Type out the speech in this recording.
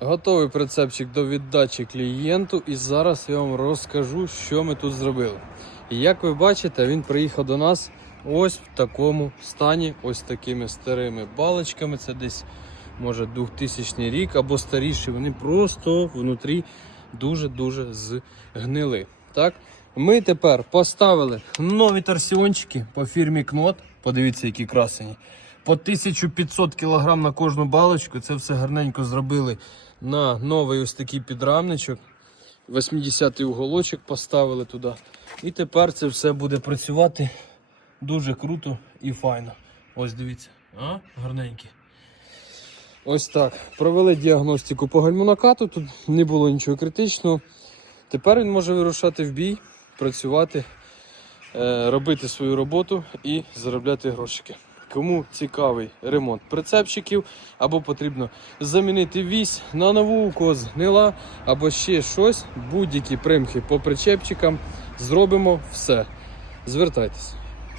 Готовий прицепчик до віддачі клієнту, і зараз я вам розкажу, що ми тут зробили. І як ви бачите, він приїхав до нас ось в такому стані, ось такими старими балочками. Це десь може 2000 рік або старіші. Вони просто внутрі дуже-дуже згнили. Так? Ми тепер поставили нові торсіончики по фірмі Кнот. Подивіться, які красені. По 1500 кг на кожну балочку. Це все гарненько зробили на новий ось такий підрамничок. 80-й уголочок поставили туди. І тепер це все буде працювати дуже круто і файно. Ось дивіться, а? гарненькі. Ось так. Провели діагностику по гальмонакату, тут не було нічого критичного. Тепер він може вирушати в бій, працювати, е, робити свою роботу і заробляти грошики. Кому цікавий ремонт прицепчиків, або потрібно замінити вісь на нову, у гнила, або ще щось, будь-які примхи по причепчикам, зробимо все. Звертайтесь.